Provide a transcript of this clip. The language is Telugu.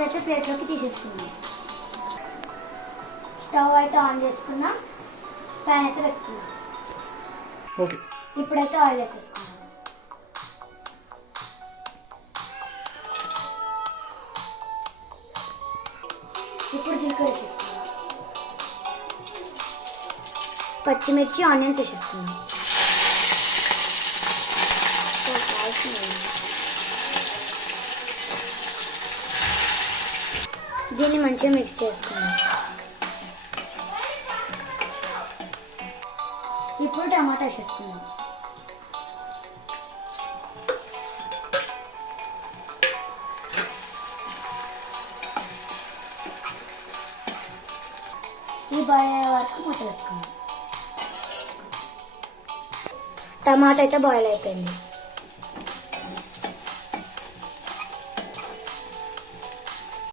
రైస్ అయితే ప్లేట్లోకి తీసేసుకున్నాం. స్టవ్ అయితే ఆన్ చేసుకున్నాం, ప్యాన్ అయితే పెట్టుకున్నాం. ఓకే, ఇప్పుడైతే ఆయిల్ వేసేసుకున్నాం. ఇప్పుడు జీలకర్ర వేసేసుకున్నాం. పచ్చిమిర్చి, ఆనియన్స్ వేసేసుకున్నాం. దీన్ని మంచిగా మిక్స్ చేసుకున్నాం. ఇప్పుడు టమాటా వేసేసుకున్నాం. ఈ బాయిల్ అయ్యే వరకు మూత పెట్టుకున్నాం. టమాటా అయితే బాయిల్ అయిపోయింది.